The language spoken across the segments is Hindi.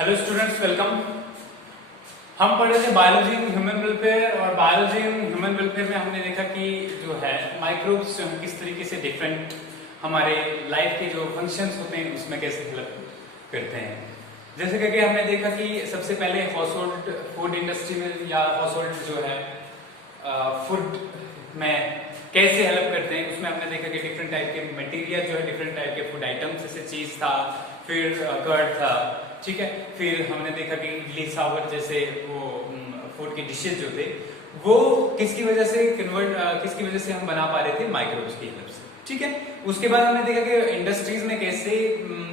Hello students, welcome. हम पढ़ रहे थे बायोलॉजी इन ह्यूमन वेलफेयर, और बायोलॉजी इन ह्यूमन वेलफेयर में हमने देखा कि जो है माइक्रोब्स जो किस तरीके से डिफरेंट हमारे लाइफ के जो फंक्शंस होते हैं उसमें कैसे हेल्प करते हैं। जैसे करके हमने देखा कि सबसे पहले हाउस होल्ड फूड इंडस्ट्री में या हाउस होल्ड जो है फूड में कैसे हेल्प करते हैं, उसमें हमने देखा कि डिफरेंट टाइप के मटेरियल जो है डिफरेंट टाइप के फूड आइटम्स, जैसे चीज था, फिर कर्ड था, ठीक है। फिर हमने देखा कि इडली सांभर जैसे वो फूड के डिशेज जो थे वो किसकी वजह से किसकी वजह से हम बना पा रहे थे, माइक्रोब्स की हेल्प से, ठीक है। उसके बाद हमने देखा कि इंडस्ट्रीज में कैसे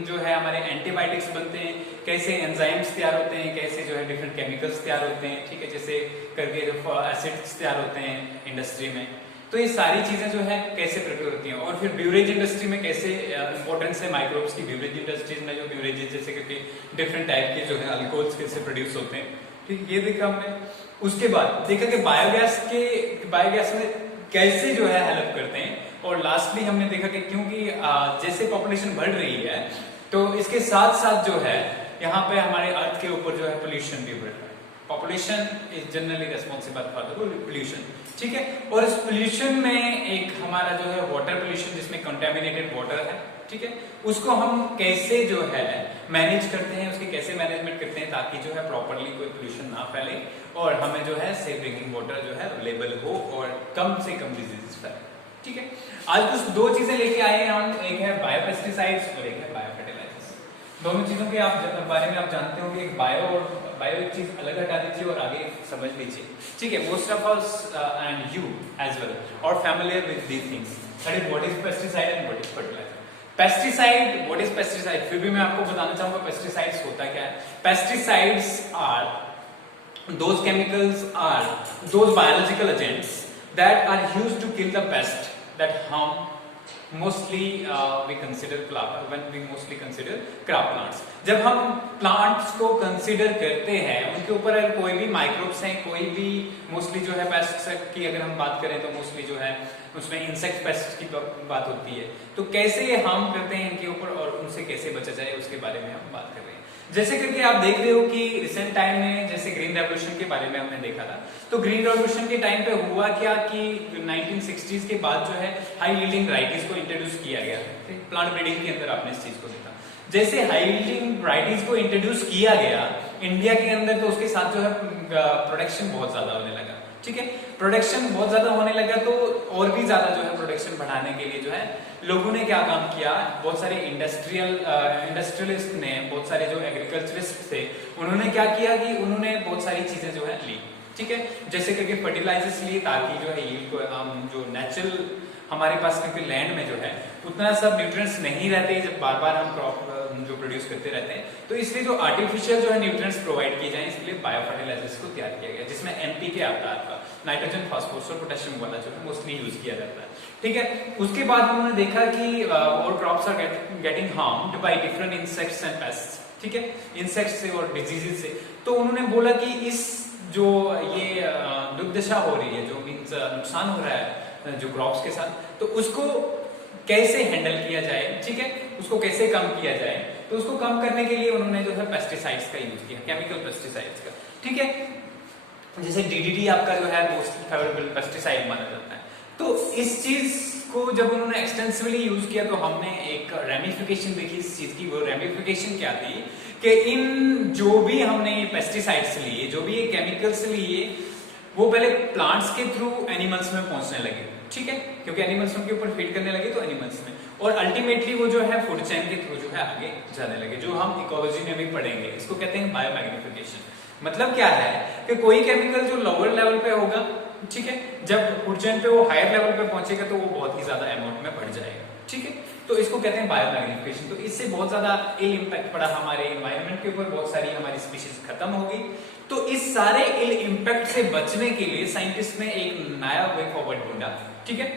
जो है हमारे एंटीबायोटिक्स बनते हैं, कैसे एंजाइम्स तैयार होते हैं, कैसे जो है डिफरेंट केमिकल्स तैयार होते हैं, ठीक है, जैसे करके जो एसिड्स तैयार होते हैं इंडस्ट्री में। तो ये सारी चीजें जो है कैसे प्रिपेयर होती हैं। और फिर ब्यूरेज इंडस्ट्री में कैसे इंपॉर्टेंस है माइक्रोब्स की। ब्यूरेज इंडस्ट्रीज में जो ब्यूरेजेस जैसे कि डिफरेंट टाइप के जो है अल्कोहल्स कैसे प्रोड्यूस होते हैं, ठीक, ये देखा हमने। उसके बाद देखा कि बायोगैस में कैसे जो है हेल्प करते हैं। और लास्टली हमने देखा कि क्योंकि जैसे पॉपुलेशन बढ़ रही है तो इसके साथ साथ जो है यहाँ पे हमारे अर्थ के ऊपर जो है पोल्यूशन भी बढ़ रहा है। Population is generally responsible for the pollution, ठीक है। और इस पोल्यूशन में एक हमारा जो है वाटर पोल्यूशन, जिसमें कंटेमिनेटेड वाटर है, ठीक है, उसको हम कैसे जो है मैनेज करते हैं, उसकी कैसे मैनेजमेंट करते हैं ताकि जो है प्रॉपरली कोई पोल्यूशन ना फैले और हमें जो है सेफ ड्रिंकिंग वाटर जो है अवेलेबल हो और कम से कम डिजीजेस फैले, ठीक है। आज कुछ दो चीजें लेके आए हैं हम, एक है बायोपेस्टिसाइड्स और एक है बायोफर्टिलाइजर्स। दोनों चीजों के बारे में आप जानते हो कि एक बायो एक चीज अलग हटा दीजिए और आगे समझ लीजिए, ठीक है। Most of us and you as well are familiar with these things, that is what is pesticide and what is fertiliser. Pesticide, what is pesticide, फिर भी मैं आपको बताना चाहूंगा पेस्टिसाइड्स होता क्या है। Pesticides are those chemicals are those biological agents that are used to kill the pest that harm mostly we consider when we mostly consider crop plants। जब हम प्लांट्स को कंसिडर करते हैं उनके ऊपर अगर कोई भी माइक्रोब्स हैं, कोई भी मोस्टली जो है पेस्ट की अगर हम बात करें तो मोस्टली जो है उसमें इंसेक्ट पेस्ट की बात होती है, तो कैसे ये हार्म करते हैं इनके ऊपर और उनसे कैसे बचा जाए उसके बारे में हम बात कर रहे हैं। जैसे करके आप देख रहे हो कि रिसेंट टाइम में जैसे ग्रीन रेवोल्यूशन के बारे में हमने देखा था, तो ग्रीन रेवोल्यूशन के टाइम पे हुआ क्या कि 1960s के बाद जो है हाई यील्डिंग वैरायटीज को इंट्रोड्यूस किया गया। प्लांट ब्रीडिंग के अंदर आपने इस चीज को देखा, जैसे हाई यील्डिंग वैरायटीज को इंट्रोड्यूस किया गया इंडिया के अंदर, तो उसके साथ जो है प्रोडक्शन बहुत ज्यादा होने लगा, ठीक है। प्रोडक्शन बहुत ज्यादा होने लगा तो और भी ज्यादा जो है प्रोडक्शन बढ़ाने के लिए जो है लोगों ने क्या काम किया, बहुत सारे इंडस्ट्रियलिस्ट ने, बहुत सारे जो एग्रीकल्चरिस्ट थे, उन्होंने क्या किया कि उन्होंने बहुत सारी चीजें जो है ली, ठीक है। जैसे करके फर्टिलाइजर्स लिए ताकि जो है यील्ड को जो नेचुरल हमारे पास, क्योंकि लैंड में जो है उतना सब न्यूट्रिएंट्स नहीं रहते जब बार बार हम क्रॉप जो प्रोड्यूस करते रहते हैं, तो इसलिए जो आर्टिफिशियल जो है न्यूट्रिएंट्स प्रोवाइड किए जाए इसलिए बायोफर्टिलाइजर्स को तैयार किया गया, जिसमें एनपीके आता है, आपका नाइट्रोजन, फास्फोरस और पोटेशियम वाला जो है मोस्टली यूज किया जाता है, ठीक है। उसके बाद उन्होंने देखा कि और crops are getting harmed by different insects and pests, ठीक है, इंसेक्ट्स से और डिजीजेस से। तो उन्होंने बोला कि इस जो ये दुर्दशा हो रही है, जो मीन्स नुकसान हो रहा है जो क्रॉप्स के साथ, तो उसको कैसे हैंडल किया जाए, ठीक है, उसको कैसे कम किया जाए। तो उसको कम करने के लिए उन्होंने जो है पेस्टिसाइड्स का यूज किया, केमिकल पेस्टिसाइड्स का, ठीक है। जैसे डीडीटी आपका जो है मोस्ट फेवरेबल पेस्टिसाइड माना जाता है। तो इस चीज को जब उन्होंने एक्सटेंसिवली यूज किया तो हमने एक रेमिफिकेशन देखी इस चीज की। वो रेमिफिकेशन क्या थी कि इन जो भी हमने ये पेस्टिसाइड्स लिए, जो भी ये केमिकल्स लिए, वो पहले प्लांट्स के थ्रू एनिमल्स में पहुंचने लगे, ठीक है, क्योंकि एनिमल्स उनके ऊपर फीड करने लगे तो एनिमल्स में, और अल्टीमेटली वो जो है फूड चेन के थ्रू जो है आगे जाने लगे, जो हम इकोलॉजी में भी पढ़ेंगे। इसको कहते हैं बायोमैग्निफिकेशन। मतलब क्या है कि कोई केमिकल जो लोअर लेवल पे होगा, ठीक है, जब फूड चेन पे वो हायर लेवल पे पहुंचेगा तो वो बहुत ही ज्यादा अमाउंट में बढ़ जाएगा, ठीक है। तो इसको कहते हैं बायोमैग्निफिकेशन। तो इससे बहुत ज्यादा इल इम्पैक्ट पड़ा हमारे एनवायरनमेंट के ऊपर, बहुत सारी हमारी स्पीशीज खत्म हो गई। तो इस सारे इल इम्पैक्ट से बचने के लिए साइंटिस्ट ने एक नया वे फॉरवर्ड ढूंढा, ठीक है।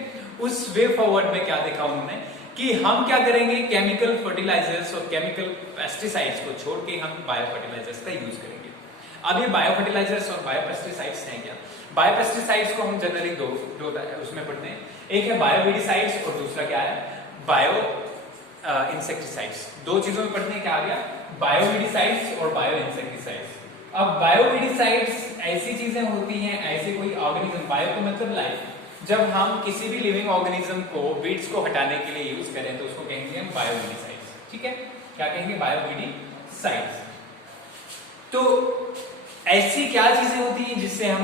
उस वे फॉरवर्ड में क्या देखा उन्होंने कि हम क्या करेंगे, केमिकल फर्टिलाइजर्स और केमिकल पेस्टिसाइड्स को छोड़ के हम बायो फर्टिलाइजर्स का यूज करेंगे। अब ये बायो फर्टिलाइजर्स और बायो पेस्टिसाइड्स हैं क्या। बायो पेस्टिसाइड्स को हम जनरली दो उसमें पढ़ते हैं, एक है बायोवीडिसाइड्स और दूसरा क्या है, बायो इंसेक्टिसाइड्स। दो चीजों में पढ़ते हैं, क्या आ गया, बायोविडिसाइड्स और बायो इंसेक्टिसाइड्स। अब बायोविडिसाइड्स ऐसी चीजें होती हैं, ऐसे कोई ऑर्गेनिज्म, बायो का मतलब लाइफ, जब हम किसी भी लिविंग ऑर्गेनिज्म को वीड्स को हटाने के लिए यूज करें तो उसको कहेंगे हम बायोविडिसाइड्स। ठीक है, क्या कहेंगे, बायोविडिसाइड्स। तो ऐसी क्या चीजें होती हैं जिससे हम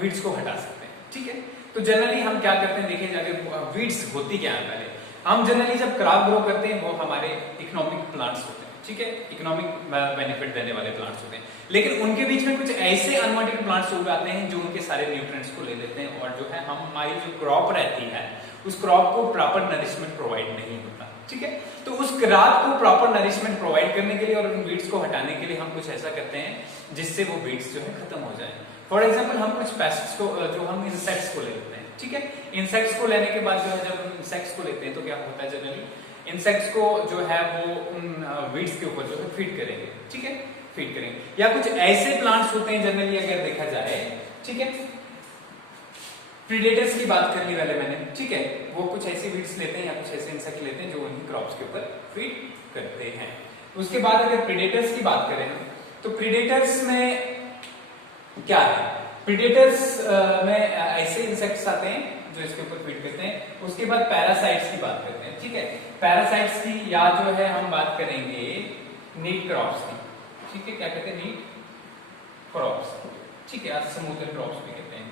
वीड्स को हटा सकते हैं। ठीक है, तो जनरली हम क्या करते हैं, देखिए अगर वीड्स होती क्या है, पहले हम जनरली जब क्रॉप ग्रो करते हैं वो हमारे इकोनॉमिक प्लांट्स होते हैं। ठीक है, इकोनॉमिक बेनिफिट देने वाले प्लांट्स होते हैं, लेकिन उनके बीच में कुछ ऐसे अनवांटेड प्लांट्स उग आते हैं जो उनके सारे न्यूट्रिएंट्स को ले लेते हैं, और जो है हमारी जो क्रॉप रहती है उस क्रॉप को प्रॉपर नरिशमेंट प्रोवाइड नहीं होता। ठीक है, तो उस क्रॉप को प्रॉपर नरिशमेंट प्रोवाइड करने के लिए और उन वीड्स को हटाने के लिए हम कुछ ऐसा करते हैं जिससे वो वीड्स जो है खत्म हो जाए। फॉर एग्जाम्पल, हम कुछ पेस्ट्स को, जो हम इंसेक्ट्स को ले लेते हैं। ठीक है, इंसेक्ट्स को लेने के बाद जो है, जब हम इंसेक्ट्स को लेते हैं तो क्या होता है, जनरली इंसेक्ट्स को जो है वो उन वीड्स के ऊपर जो है फीड करेंगे। ठीक है, फीड करेंगे, या कुछ ऐसे प्लांट्स होते हैं जनरली अगर देखा जाए, ठीक है, प्रीडेटर्स की बात कर ली पहले मैंने। ठीक है, वो कुछ ऐसे वीड्स लेते हैं या कुछ ऐसे इंसेक्ट लेते हैं जो उन्हीं क्रॉप्स के ऊपर फीड करते हैं। उसके बाद अगर प्रीडेटर्स की बात करें तो प्रीडेटर्स में क्या है, प्रीडेटर्स में ऐसे इंसेक्ट्स आते हैं जो इसके ऊपर फीड करते हैं। उसके बाद पैरासाइट्स की बात करते हैं। ठीक है, पैरासाइट्स की या जो है हम बात करेंगे नीड क्रॉप्स की। ठीक है, क्या कहते हैं, नीड क्रॉप्स। ठीक है, समुद्र क्रॉप्स भी कहते हैं,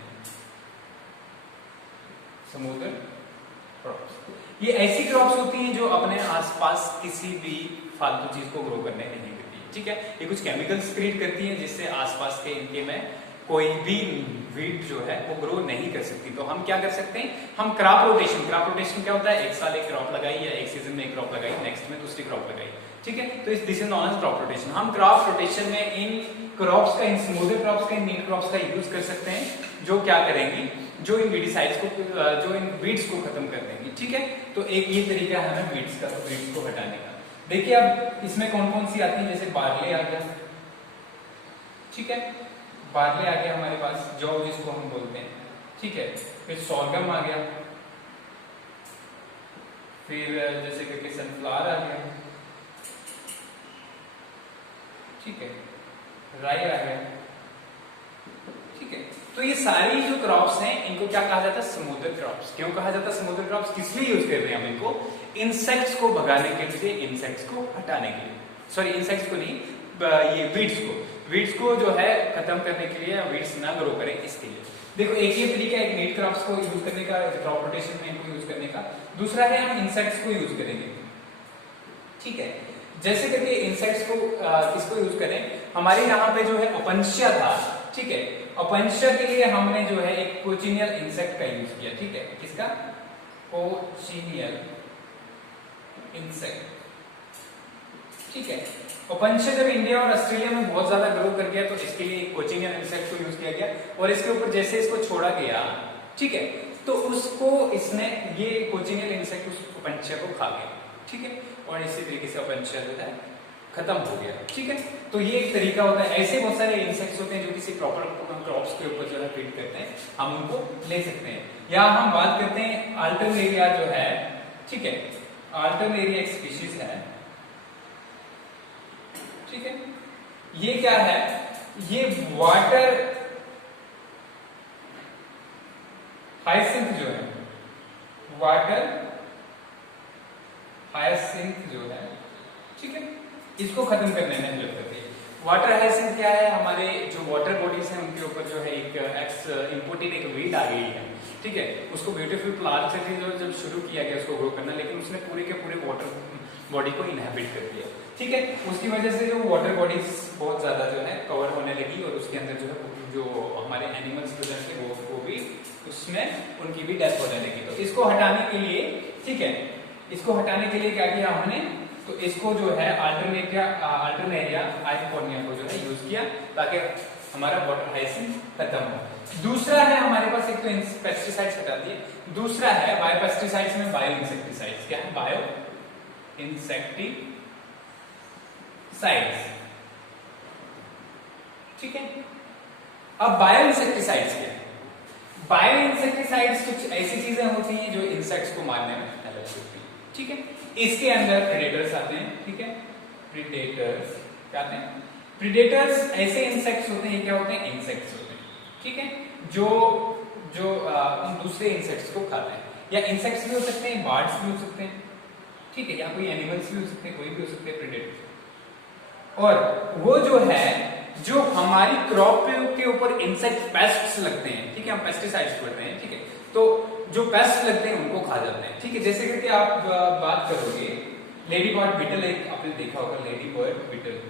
समुद्र क्रॉप्स। ये ऐसी क्रॉप्स होती हैं जो अपने आसपास किसी भी फालतू चीज को ग्रो करने नहीं देती। ठीक है, ये कुछ केमिकल्स क्रिएट करती हैं जिससे आसपास के इनके में कोई भी वीड जो है वो ग्रो नहीं कर सकती। तो हम क्या कर सकते हैं, हम क्रॉप रोटेशन, क्रॉप रोटेशन क्या होता है, एक साल एक क्रॉप लगाई या एक सीजन में एक क्रॉप लगाई, नेक्स्ट में दूसरी क्रॉप लगाई। ठीक है, तो this is known as crop rotation. हम क्रॉप रोटेशन में इन क्रॉप्स का, इन स्मूदर क्रॉप्स का, इन नीड क्रॉप्स का यूज कर सकते हैं, जो क्या करेंगी, जो इन वीडिसाइड्स को, जो इन वीड्स को खत्म कर देंगी। ठीक है, तो एक ये तरीका है हमें वीड्स को हटाने का। देखिए अब इसमें कौन कौन सी आती है, जैसे बार्ले आ गया। ठीक है, बार्ले आ गया हमारे पास, जौ जिसको हम बोलते हैं। ठीक है, फिर सोरगम आ गया, फिर जैसे करके सनफ्लावर आ गया। ठीक है, राई आ गया। ठीक है, तो ये सारी जो क्रॉप्स हैं इनको क्या कहा जाता है, समुद्र क्रॉप्स। क्यों कहा जाता है समुद्र क्रॉप्स, किस लिए यूज कर रहे हैं हम इनको, इंसेक्ट्स को भगाने के लिए, इंसेक्ट्स को हटाने के लिए, सॉरी इंसेक्ट्स को नहीं, ये वीड्स को जो है खत्म करने के लिए, वीड्स ना ग्रो करें इसके लिए। देखो एक ये तरीका है नीड क्रॉप्स को यूज करने का, क्रॉप रोटेशन में इनको यूज करने का। दूसरा है हम इंसेक्ट्स को यूज करेंगे। ठीक है, जैसे करके इंसेक्ट्स को किसको यूज करें, हमारे यहाँ पे जो है अपंशिया था। ठीक है, अपंशिया के लिए हमने जो है एक कोचिनियल इंसेक्ट का यूज किया। ठीक है, किसका, कोचिनियल इंसेक्ट। ठीक है, अपंशिया जब इंडिया और ऑस्ट्रेलिया में बहुत ज्यादा ग्रो कर गया तो इसके लिए कोचिनियल इंसेक्ट को यूज किया गया, और इसके ऊपर जैसे इसको छोड़ा गया, ठीक है, तो उसको इसने, ये कोचिनियल इंसेक्ट उस अपंशिया को खा गया। ठीक है, और इसी तरीके से अपंशिया जो है खत्म हो गया। ठीक है, तो ये एक तरीका होता है। ऐसे बहुत सारे इंसेक्ट्स होते हैं जो किसी प्रॉपर क्रॉप्स के ऊपर जो है फीड करते हैं, हम उनको ले सकते हैं। या हम बात करते हैं अल्टरनेरिया जो है। ठीक है, अल्टरनेरिया एक स्पीशीज है। ठीक है, ये क्या है, ये वाटर हाइसिंथ जो है, वाटर हाइसिंथ जो है, ठीक है, इसको खत्म करने में हेल्प करती है। वाटर हाइसिंथ क्या है, हमारे जो वाटर बॉडीज हैं उनके ऊपर जो है एक इम्पोर्टेड एक वीड आ गई है। ठीक है, उसको ब्यूटीफुल प्लांट से जब शुरू किया गया उसको ग्रो करना, लेकिन उसने पूरे के पूरे वाटर बॉडी को इनहेबिट कर दिया। ठीक है, उसकी वजह से जो वाटर बॉडीज बहुत ज्यादा जो है कवर होने लगी, और उसके अंदर जो है जो हमारे एनिमल्स प्रेजेंट थे वो भी उसमें उनकी भी डेथ होने लगी। तो इसको हटाने के लिए, ठीक है, इसको हटाने के लिए क्या किया हमने, तो इसको जो है अल्टरनेरिया आइकोनिया को जो है यूज किया ताकि हमारा वाटर हाइसिंथ खत्म हो। दूसरा है हमारे पास, एक तो पेस्टिसाइड्स हटा दिए, दूसरा है बायोपेस्टिसाइड्स में बायो इंसेक्टिसाइड्स। क्या है, बायो इंसेक्टिसाइड्स। ठीक है, अब बायो इंसेक्टिसाइड्स क्या है, बायो इंसेक्टिसाइड्स कुछ ऐसी चीजें होती हैं जो इंसेक्ट्स को मारने में हेल्प करती है। ठीक है, इसके अंदर प्रेडेटर्स आते हैं, ठीक है, प्रेडेटर्स क्या आते हैं, प्रेडेटर्स ऐसे इंसेक्ट्स होते हैं, क्या होते हैं, इंसेक्ट्स होते हैं, ठीक है, जो उन दूसरे इंसेक्ट्स को खाते हैं, या इंसेक्ट्स भी हो सकते हैं, बर्ड्स भी हो सकते हैं, ठीक है, या कोई एनिमल्स भी हो सकते हैं, कोई भी हो सकते हैं प्रेडेटर्स। और वो जो है, जो हमारी क्रॉप के ऊपर इंसेक्ट पेस्ट्स लगते हैं, ठीक है, हम पेस्टिसाइड्स पढ़ते हैं, ठीक है, तो जो पेस्ट लगते हैं उनको खा जाते हैं, ठीक है। जैसे करके आप बात करोगे लेडी बर्ड बीटल, एक आपने देखा होगा लेडी बर्ड बीटल,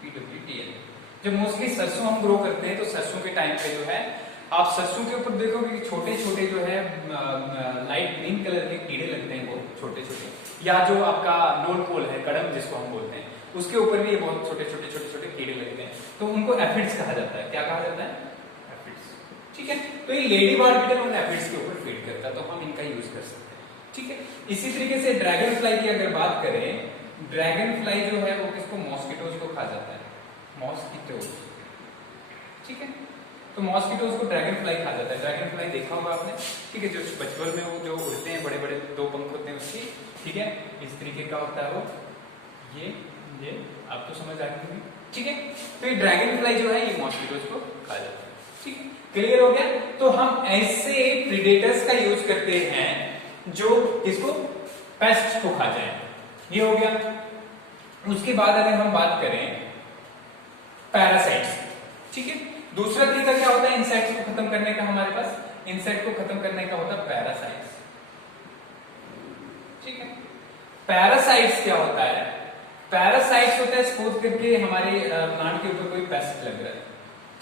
PWTL, जब मोस्टली सरसों हम ग्रो करते हैं तो सरसों के टाइम पे जो है आप सरसों के ऊपर देखोगे कि छोटे छोटे जो है लाइट ग्रीन कलर के कीड़े लगते हैं, वो छोटे छोटे, या जो आपका नोल पोल है, कड़म जिसको हम बोलते हैं, उसके ऊपर भी ये बहुत छोटे छोटे कीड़े लगते हैं, तो उनको एफिड्स कहा जाता है। क्या कहा जाता है, एफिड्स, ठीक है। तो ये लेडी बर्ड बीटल उन एफिड्स के ऊपर फीड करता है, तो हम इनका यूज कर सकते हैं, ठीक है। इसी तरीके से ड्रैगन फ्लाई की अगर बात करें, ड्रैगन फ्लाई जो है वो किसको, मॉस्किटोज को खा जाता है, मॉस्किटोज, ठीक है। तो मॉस्किटोज को ड्रैगन फ्लाई खा जाता है। ड्रैगन फ्लाई देखा होगा आपने, ठीक है, जो बचपन में वो जो उड़ते हैं, बड़े बड़े दो पंख होते हैं उसकी, ठीक है, इस तरीके का होता है वो, ये आप तो समझ आ गए, ठीक है। तो ये ड्रैगन फ्लाई जो है ये मॉस्किटोज को खा जाता है, ठीक है, क्लियर हो गया। तो हम ऐसे प्रीडेटर्स का यूज करते हैं जो इसको पेस्ट को खा जाए, ये हो गया। उसके बाद अगर हम बात करें पैरासाइट्स, ठीक है, दूसरा तरीका क्या होता है इंसेक्ट्स को खत्म करने का, हमारे पास इंसेक्ट को खत्म करने का होता है पैरासाइट्स, ठीक है। पैरासाइट्स क्या होता है, पैरासाइट्स होता है सपोज करके हमारे प्लांट के ऊपर कोई पेस्ट लग रहा है,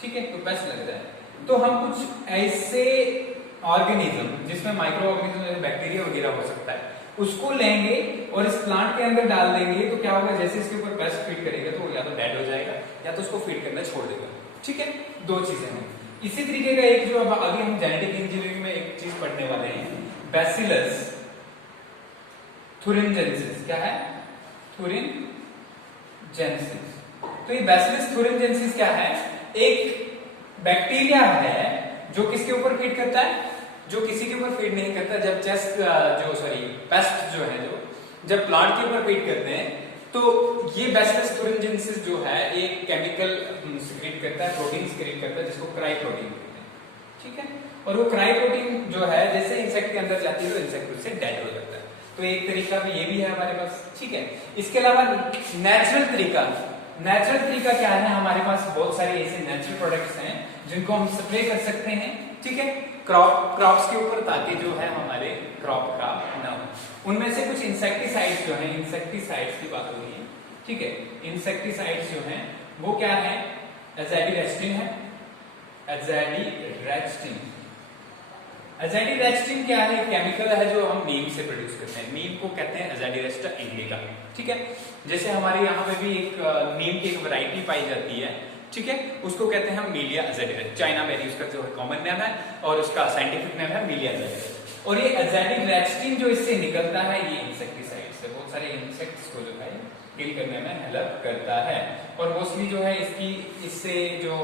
ठीक है, तो पेस्ट लग रहा है, तो हम कुछ ऐसे ऑर्गेनिज्म जिसमें माइक्रो ऑर्गेनिज्म बैक्टीरिया वगैरह हो सकता है, उसको लेंगे और इस प्लांट के अंदर डाल देंगे, तो क्या होगा, जैसे इसके ऊपर पेस्ट फीड करेगा तो वो या तो डेड हो जाएगा या तो उसको फीड करना छोड़ देगा, ठीक है, दो चीजें हैं। इसी तरीके का एक जो अब आगे हम जेनेटिक इंजीनियरिंग में एक चीज पढ़ने वाले हैं, बैसिलस थुरिनजेंसिस, क्या है, थुरिनजेंसिस। तो ये बैसिलस थुरिनजेंसिस क्या है, एक बैक्टीरिया है जो किसके ऊपर फीड करता है, जो किसी के ऊपर फीड नहीं करता। जब पेस्ट जो है, जो जब प्लांट के ऊपर फीड करते हैं तो ये बैसिलस थुरिनजेंसिस जो है एक केमिकल सिक्रीट करता है, प्रोटीन सिक्रीट करता है, जिसको क्राई प्रोटीन कहते हैं, ठीक है। और वो क्राई प्रोटीन जो है जैसे इंसेक्ट के अंदर जाती है तो इंसेक्ट उससे डेड हो जाता है। तो एक तरीका भी ये भी है हमारे पास, ठीक है। इसके अलावा नेचुरल तरीका क्या है, हमारे पास बहुत सारे ऐसे नेचुरल प्रोडक्ट्स हैं जिनको हम स्प्रे कर सकते हैं, ठीक है, क्रॉप्स के ऊपर, ताकि जो है हमारे क्रॉप खराब ना हो। उनमें से कुछ इंसेक्टिसाइड्स जो हैं, इंसेक्टिसाइड्स की बात हो रही है, ठीक है, इंसेक्टिसाइड्स जो हैं वो क्या है, एजाडिरेक्टिन है, एजाडिरेक्टिन। एजाडिरेक्टिन क्या है, केमिकल है जो हम नीम से प्रोड्यूस करते हैं, नीम को कहते हैं एजाडिरेक्टा इंडिका, ठीक है। जैसे हमारे यहाँ पे भी एक नीम की एक वैरायटी पाई जाती है, ठीक है, उसको कहते हैं हम मीलिया एजाडिरेक्टा, चाइना में उसका जो कॉमन नेम है और उसका साइंटिफिक नेम है मीलिया एजाडिरेक्टा। और ये एजाडिरेक्टिन जो इससे निकलता है ये इंसेक्टिसाइड से बहुत सारे इंसेक्ट्स को जो है किल करने में हेल्प करता है। और मोस्टली जो है इससे जो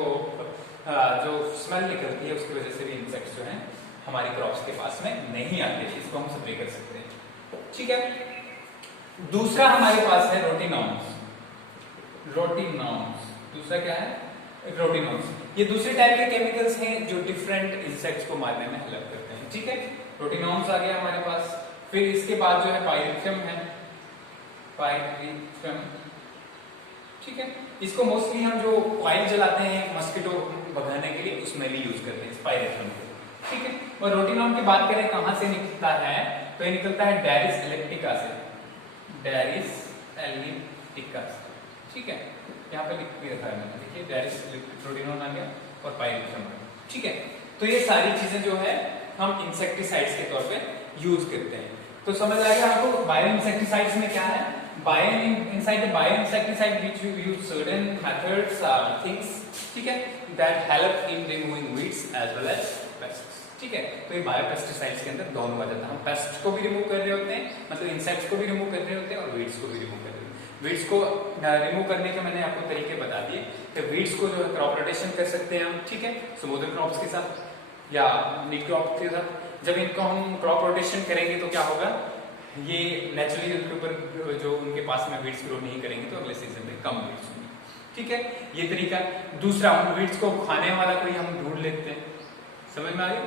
स्मेल निकलती है उसकी वजह से भी इंसेक्ट्स जो है हमारे क्रॉप्स के पास में नहीं आते, इसको हम स्प्रे कर सकते हैं, ठीक है। दूसरा हमारे पास है रोटिनॉन्स। दूसरा क्या है, रोटिनॉन्स। ये दूसरे टाइप के केमिकल्स हैं जो डिफरेंट इंसेक्ट्स को मारने में हेल्प करते हैं, ठीक है। रोटिनॉन्स आ गया हमारे पास। फिर इसके बाद जो है पायरिथ्रम है, पायरिथ्रम, ठीक है। इसको मोस्टली हम जो ऑयल जलाते हैं मस्किटो भगाने के लिए उसमें भी यूज करते हैं पायरिथ्रम को, ठीक है। और रोटिनॉन की बात करें कहां से निकलता है, तो ये निकलता है डायरिस इलेक्ट्रिका से, डायरिस इलेक्ट्रिका से, ठीक है। यहाँ पे लिख दिया था मैंने, देखिए डायरिस रोटिनॉन आ गया और पायरिथ्रम, ठीक है। तो ये सारी चीजें जो है हम इंसेक्टिसाइड्स के तौर पे यूज करते हैं। तो समझ आएगा आपको बायो इंसेक्टिसाइड्स में क्या है, बायोइंसेक्टिसाइड which you use certain methods or things, ठीक है, that help in removing weeds as well as pests, ठीक है। तो ये बायोपेस्टिसाइड्स के अंदर दोनों आ जाता है, हम पेस्ट को भी रिमूव कर रहे होते हैं, मतलब इंसेक्ट्स को भी रिमूव कर रहे होते हैं और वीड्स को भी रिमूव कर रहे होते हैं। वीड्स को रिमूव करने के मैंने आपको तरीके बता दिए कि वीड्स को जो है क्रॉप रोटेशन कर सकते हैं हम, ठीक है, समुद्र क्रॉप्स के साथ या नीट क्रॉप के साथ। जब इनको हम क्रॉप रोटेशन करेंगे तो क्या होगा, ये नेचुरली उनके ऊपर जो उनके पास में वीड्स ग्रो नहीं करेंगे तो अगले सीजन में कम वीड्स होंगे। ठीक है, ये तरीका। दूसरा, उन वीड्स को खाने वाला कोई हम ढूंढ लेते हैं। समझ में आ गई?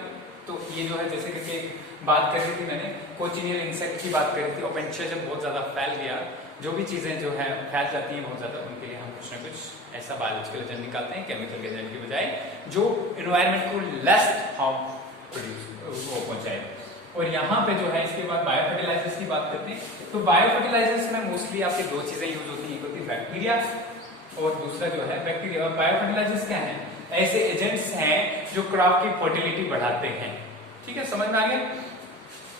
तो ये जो है जैसे करके बात कर रही थी मैंने, कोचिनियल इंसेक्ट की बात कर रही थी। ओपेंशिया जब बहुत ज्यादा फैल गया, जो भी चीजें जो है फैल जाती हैं बहुत ज्यादा, उनके लिए हम कुछ ना कुछ ऐसा बायोलॉजिकल एजेंट निकालते हैं केमिकल एजेंट की बजाय, जो एनवायरमेंट को लेस हार्म पहुंचाए। और यहाँ पे जो है इसके बाद बायो फर्टिलाइजर्स की बात करते हैं। तो बायो फर्टिलाइजर्स में मोस्टली आपकी दो चीजें यूज होती है, एक होती है बैक्टीरिया और दूसरा जो है बैक्टीरिया। और बायो फर्टिलाइजर्स क्या है? ऐसे एजेंट्स हैं जो क्रॉप की फर्टिलिटी बढ़ाते हैं। ठीक है, समझ में आ गया?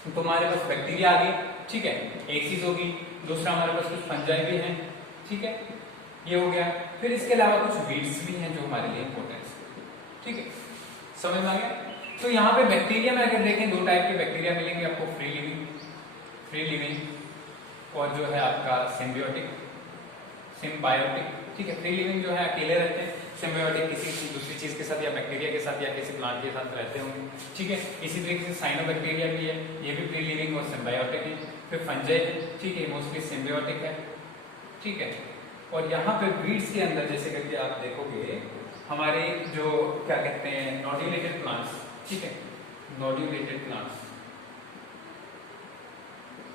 तो हमारे पास बैक्टीरिया आ गई, ठीक है, एक चीज होगी। दूसरा हमारे पास कुछ फंजाई भी हैं, ठीक है, ये हो गया। फिर इसके अलावा कुछ वीड्स भी हैं जो हमारे लिए इंपॉर्टेंट है। ठीक है, समझ में आ गया? तो यहाँ पे बैक्टीरिया में अगर देखें, दो टाइप के बैक्टीरिया मिलेंगे आपको, फ्री लिविंग और जो है आपका सिम्बियोटिक, सिम्बायोटिक। ठीक है, फ्री लिविंग जो है अकेले रहते हैं, सिम्बायोटिक किसी दूसरी चीज के साथ या बैक्टीरिया के साथ या किसी प्लांट के साथ रहते होंगे। ठीक है, इसी तरीके से साइनोबैक्टीरिया भी है, ये भी फ्री लिविंग और सिम्बायोटिक है। फिर फंजाई, ठीक है, मोस्टली सिम्बियोटिक है। ठीक है, और यहाँ पे वीड्स के अंदर जैसे करके आप देखोगे हमारे जो क्या कहते हैं नोड्यूलेटेड प्लांट्स, ठीक है, नोड्यूलेटेड प्लांट्स,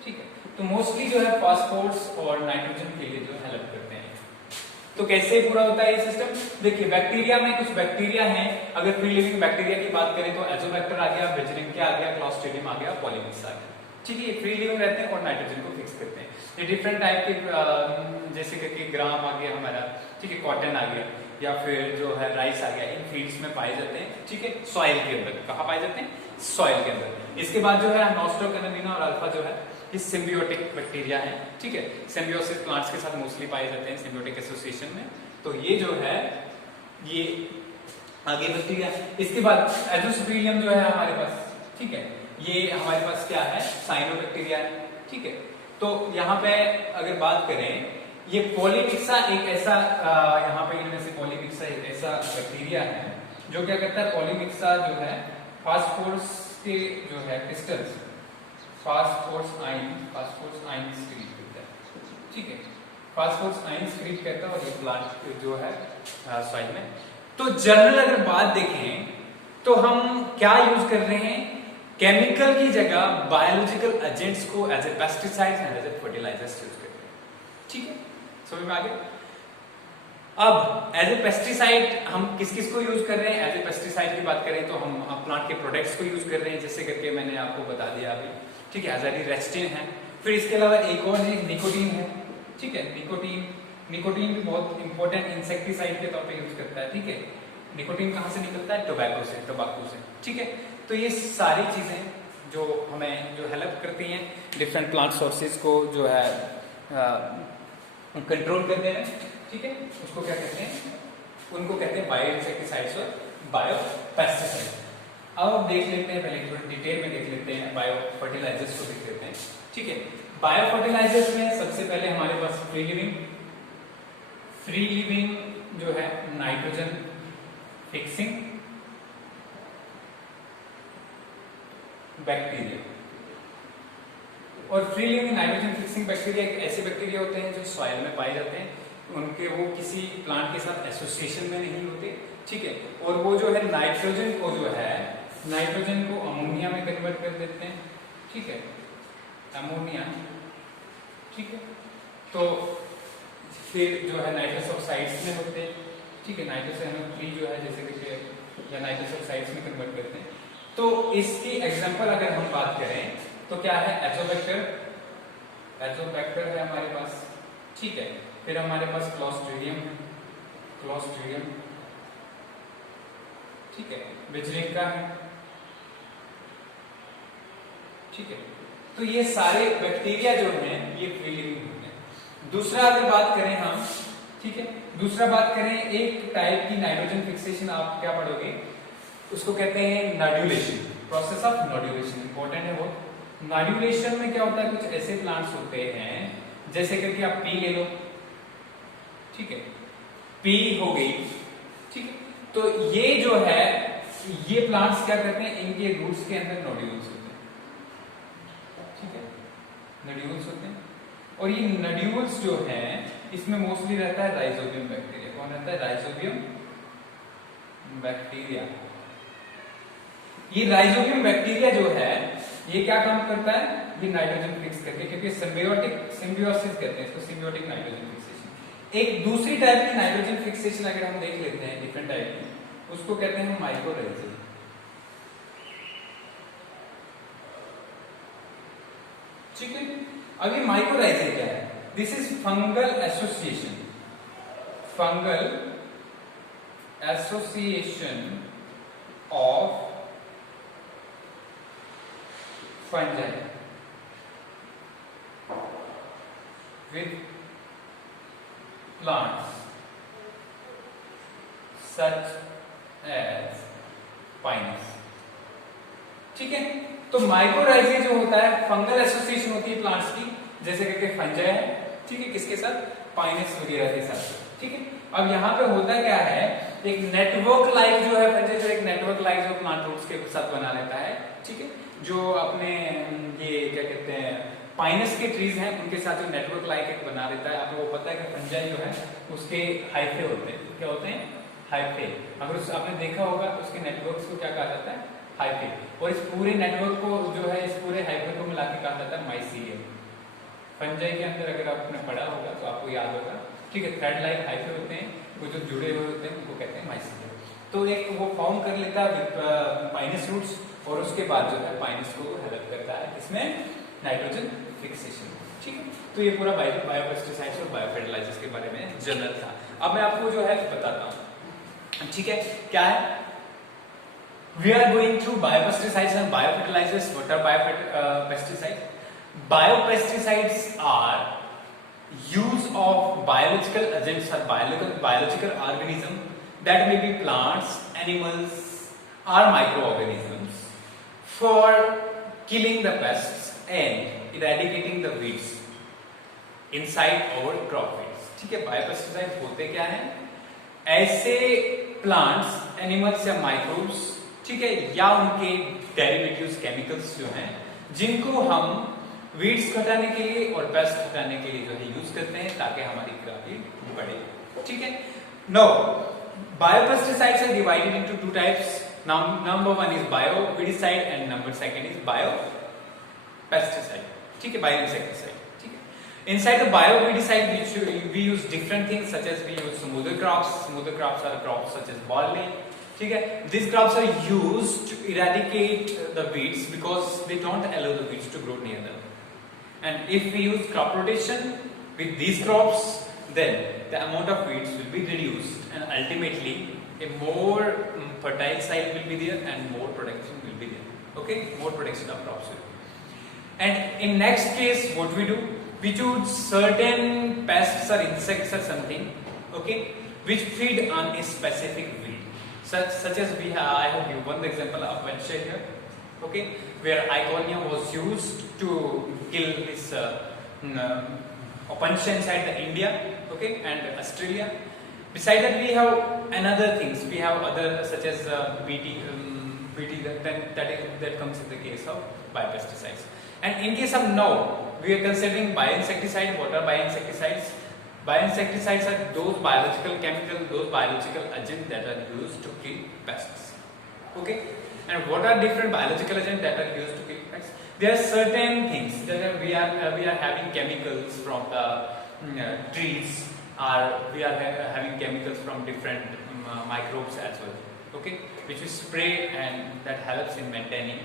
ठीक है, तो मोस्टली जो है फास्फोरस और नाइट्रोजन के लिए जो हेल्प करते हैं। तो कैसे पूरा होता है ये सिस्टम? देखिए, बैक्टीरिया में कुछ बैक्टीरिया हैं, अगर फ्री लिविंग बैक्टीरिया की बात करें तो एजोबैक्टर आ गया, बेजरिंकिया आ गया, क्लॉस्ट्रिडियम आ गया, पॉलीमिक्स आ गया। ठीक है, ये फ्री लिविंग रहते हैं और नाइट्रोजन को फिक्स करते हैं। ये डिफरेंट टाइप के जैसे कि ग्राम आ गया हमारा, ठीक है, कॉटन आ गया, या फिर जो है राइस आ गया, इन फील्ड्स में पाए जाते हैं। ठीक है, सॉइल के अंदर। कहाँ पाए जाते हैं? सॉइल के अंदर। इसके बाद जो है नॉस्ट्रोकैनेलिना और अल्फा जो है ये सिम्बियोटिक बैक्टीरिया है। ठीक है, सिम्बियोसिस प्लांट्स के साथ मोस्टली पाए जाते हैं सिम्बियोटिक एसोसिएशन में। तो ये जो है ये आगे बैक्टीरिया। इसके बाद एजोस्पिरियम जो है हमारे पास, ठीक है, ये हमारे पास क्या है? साइनोबैक्टीरिया है। ठीक है, तो यहाँ पे अगर बात करें, ये पॉलीमिक्सा एक ऐसा यहाँ पे इनमें से पॉलीमिक्सा एक ऐसा बैक्टीरिया है जो क्या करता है? पॉलीमिक्सा जो है फास्फोरस के जो है क्रिस्टल्स, फास्फोरस आयन सिक्रीट करता है। ठीक है, फास्फोरस आयन सिक्रीट करता है और ये प्लांट जो है सॉइल में। तो जनरल अगर बात देखें तो हम क्या यूज कर रहे हैं? केमिकल की जगह बायोलॉजिकल एजेंट्स को as a pesticides and as a fertilisers use करते हैं। ठीक है, समझ में आ गया? अब एज ए पेस्टिसाइड हम किस किस को यूज कर रहे हैं? एज ए पेस्टिसाइड की बात करें तो हम प्लांट के प्रोडक्ट्स को यूज कर रहे हैं, जैसे करके मैंने आपको बता दिया अभी। ठीक है, एजाडिरेस्टिन है। फिर इसके अलावा एक और है, निकोटीन है। ठीक है, निकोटीन भी बहुत इंपॉर्टेंट इंसेक्टिसाइड के तौर पे यूज करता है। ठीक है, निकोटीन कहाँ से निकलता है? टोबैको से। ठीक है, तो ये सारी चीजें जो हमें जो हेल्प करती हैं डिफरेंट प्लांट सोर्सेज को जो है कंट्रोल करने में। ठीक है, उसको क्या कहते हैं? उनको कहते हैं बायो इंसेक्टिसाइड्स और बायो पेस्टिसाइड। अब देख लेते हैं, पहले थोड़ा डिटेल में देख लेते हैं, बायो फर्टिलाइजर्स को देख लेते हैं। ठीक है, बायो फर्टिलाइजर्स में सबसे पहले हमारे पास फ्री लिविंग जो है नाइट्रोजन फिक्सिंग बैक्टीरिया। और free living nitrogen fixing bacteria एक ऐसे बैक्टीरिया होते हैं जो सॉइल में पाए जाते हैं, उनके वो किसी प्लांट के साथ एसोसिएशन में नहीं होते। ठीक है, और वो जो है नाइट्रोजन को जो है नाइट्रोजन को अमोनिया में कन्वर्ट कर देते हैं। ठीक है, अमोनिया। ठीक है, तो फिर जो है नाइट्रस ऑक्साइड्स में होते हैं। ठीक है, नाइट्रस NO3 जो है जैसे कि या नाइट्रस ऑक्साइड्स में कन्वर्ट करते हैं। तो इसकी एग्जांपल अगर हम बात करें तो क्या है? एजोबैक्टर है हमारे पास। ठीक है, फिर हमारे पास क्लॉस्ट्रिडियम। ठीक है, बेजरिंका है। ठीक है, तो ये सारे बैक्टीरिया जो हैं ये फ्री लिविंग होते हैं। दूसरा अगर बात करें हम, ठीक है, दूसरा बात करें एक टाइप की नाइट्रोजन फिक्सेशन, आप क्या पढ़ोगे? उसको कहते हैं नोड्यूलेशन, प्रोसेस ऑफ नोड्यूलेशन। इंपॉर्टेंट है वो। नोड्यूलेशन में क्या होता है? कुछ ऐसे प्लांट्स होते हैं जैसे करके आप पी ले लो। ठीक है, पी हो गई। ठीक है, तो ये जो है ये प्लांट्स क्या करते हैं? इनके रूट्स के अंदर नोड्यूल्स होते हैं। ठीक है, नड्यूल्स होते हैं। और ये नड्यूल्स जो है इसमें मोस्टली रहता है राइजोबियम बैक्टीरिया। कौन रहता है? Rhizobium bacteria. ये राइजोबियम बैक्टीरिया जो है ये क्या काम करता है? ये नाइट्रोजन फिक्स करके, क्योंकि सिम्बियोसिस कहते हैं इसको, सिम्बियोटिक नाइट्रोजन फिक्सेशन। एक दूसरी टाइप की नाइट्रोजन फिक्सेशन अगर हम देख लेते हैं डिफरेंट टाइप की, उसको कहते हैं माइकोराइजेशन। ठीक है, अभी माइकोराइजेशन क्या है? This is fungal association, fungal association of fungi with plants such as pinus। ठीक है, तो माइकोराइजे जो होता है फंगल एसोसिएशन होती है प्लांट्स की, जैसे करके फंजाई है, ठीक है, किसके साथ? पाइनस वगैरह के साथ। ठीक है, अब यहाँ पे होता क्या है, एक नेटवर्क लाइक जो है फंजाई, जो एक नेटवर्क लाइक जो प्लांट रूट्स के साथ बना लेता है। ठीक है, जो अपने ये क्या कहते हैं पाइनस के ट्रीज हैं उनके साथ जो नेटवर्क लाइक एक बना देता है। आपको पता है कि फंजाई जो है उसके हाइफे होते हैं। क्या होते हैं? हाइफे। अगर आपने देखा होगा उसके नेटवर्क्स को क्या कहा जाता है? हाइफे। और इस पूरे नेटवर्क को जो है, इस पूरे हाइफे को मिला के कहा जाता है माइसीलियम। फंजाई के अंदर अगर आपने पढ़ा होगा तो आपको याद होगा। ठीक है, थ्रेड लाइक हाइफे होते हैं, वो जो जुड़े हुए होते हैं उनको कहते हैं माइसीलियम। तो एक वो फॉर्म कर लेता है पाइनस रूट्स, और उसके बाद जो है पाइनस को हेल्प करता है इसमें नाइट्रोजन फिक्सेशन। ठीक है, तो ये पूरा बायोपेस्टिसाइड्स और बायोफर्टिलाइजर्स के बारे में जनरल था। अब मैं आपको जो है बताता हूँ। ठीक है, क्या है? We are going through biopesticides and biofertilisers. What are biopesticides? Biopesticides are use of biological agents or biological organisms that may be plants, animals, or microorganisms for killing the pests and eradicating the weeds inside our crop fields। ठीक है, बायोपेस्टिसाइड्स होते क्या हैं? ऐसे प्लांट्स, एनिमल्स या माइक्रोब्स, ठीक है, या उनके डेरिवेटिव्स केमिकल्स जो हैं, जिनको हम वीड्स हटाने के लिए और पेस्ट हटाने के लिए जो है यूज करते हैं ताकि हमारी क्रॉप यील्ड बढ़े। ठीक है, no biopesticides are divided into two types. Number one is bioweedicide and number second is biopesticide. ठीक है, बायोइंसेक्टिसाइड। ठीक है, inside the bioweedicide we use different things such as we use smoother crops are crops such as barley। ठीक है, these crops are used to eradicate the weeds because they don't allow the weeds to grow near them। And if we use crop rotation with these crops, then the amount of weeds will be reduced and ultimately a more fertile soil will be there and more production will be there। Okay, more production of crops will be। And in next case what we do, we choose certain pests or insects or something, okay, which feed on a specific weed, such as I have given one example of Welsh here, okay, where Iconium was used to kill this Opuntia inside the India, okay, and Australia. Besides that, we have another things. We have other such as BT that comes in the case of biopesticides. And in case of now, we are considering bioinsecticides. What are bioinsecticides? Bioinsecticides are those biological chemicals, those biological agents that are used to kill pests. Okay? And what are different biological agents that are used to kill pests? There are certain things that we are having chemicals from the trees, or we are having chemicals from different microbes as well. Okay? Which we spray, and that helps in maintaining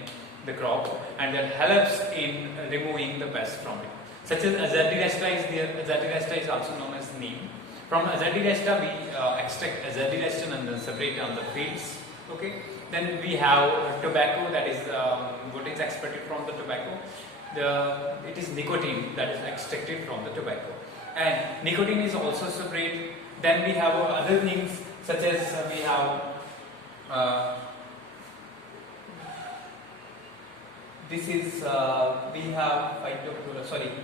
the crop, and that helps in removing the pests from it. Such as Azadirachta is there. Azadirachta is also known as neem. From Azadirachta we extract Azadirachtin and then separate on the fields. Okay. Then we have tobacco, that is what is extracted from the tobacco. It is nicotine that is extracted from the tobacco, and nicotine is also separate. Then we have other things such as we have this is we have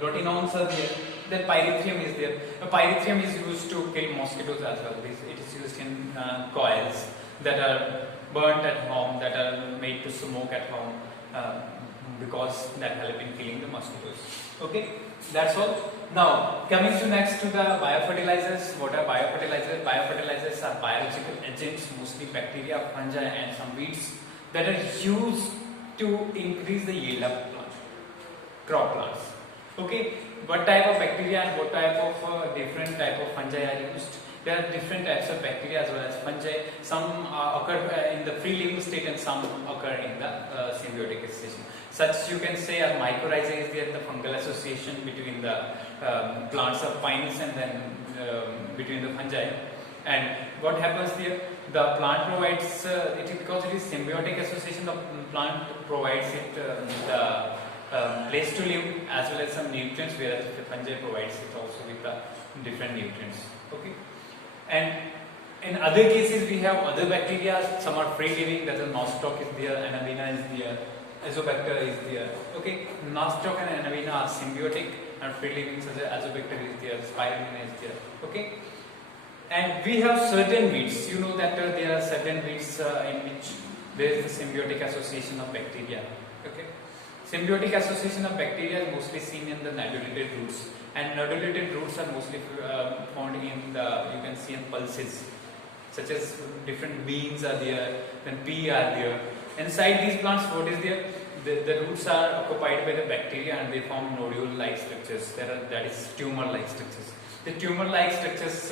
rotinones are there. Then pyrethrum is there. Pyrethrum is used to kill mosquitoes as well. It is used in coils that are burnt at home, that are made to smoke at home because that help in killing the mosquitoes. Okay, that's all. Now coming to next to the biofertilizers. What are biofertilizers? Biofertilizers are biological agents, mostly bacteria, fungi, and some weeds that are used to increase the yield of crop plants. Okay, what type of bacteria and what type of different type of fungi are used? There are different types of bacteria as well as fungi. Some occur in the free living state and some occur in the symbiotic association. Such you can say a mycorrhizae is there, the fungal association between the plants of pines and then between the fungi. And what happens there? The plant provides it is because it is symbiotic association. The plant provides it the place to live as well as some nutrients, whereas the fungi provides it also with the different nutrients. Okay, and in other cases we have other bacteria. Some are free living. That is nostoc is there, Anabaena is there, Azobacter is there. Okay, nostoc and Anabaena are symbiotic and free living, such as Azobacter is there, Spirulina is there. Okay. And we have certain weeds. You know that there are certain weeds in which there is the symbiotic association of bacteria. Okay, symbiotic association of bacteria is mostly seen in the nodulated roots, and nodulated roots are mostly found in the, you can see in pulses, such as different beans are there, then pea are there. Inside these plants, what is there? The roots are occupied by the bacteria and they form nodule-like structures. That is tumor-like structures. The tumor-like structures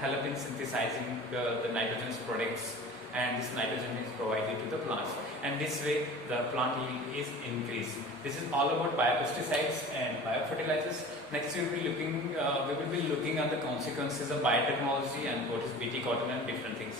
help in synthesizing the nitrogenous products, and this nitrogen is provided to the plants, and this way the plant yield is increased. This is all about biopesticides and biofertilizers. Next we will be looking at the consequences of biotechnology and what is Bt cotton and different things.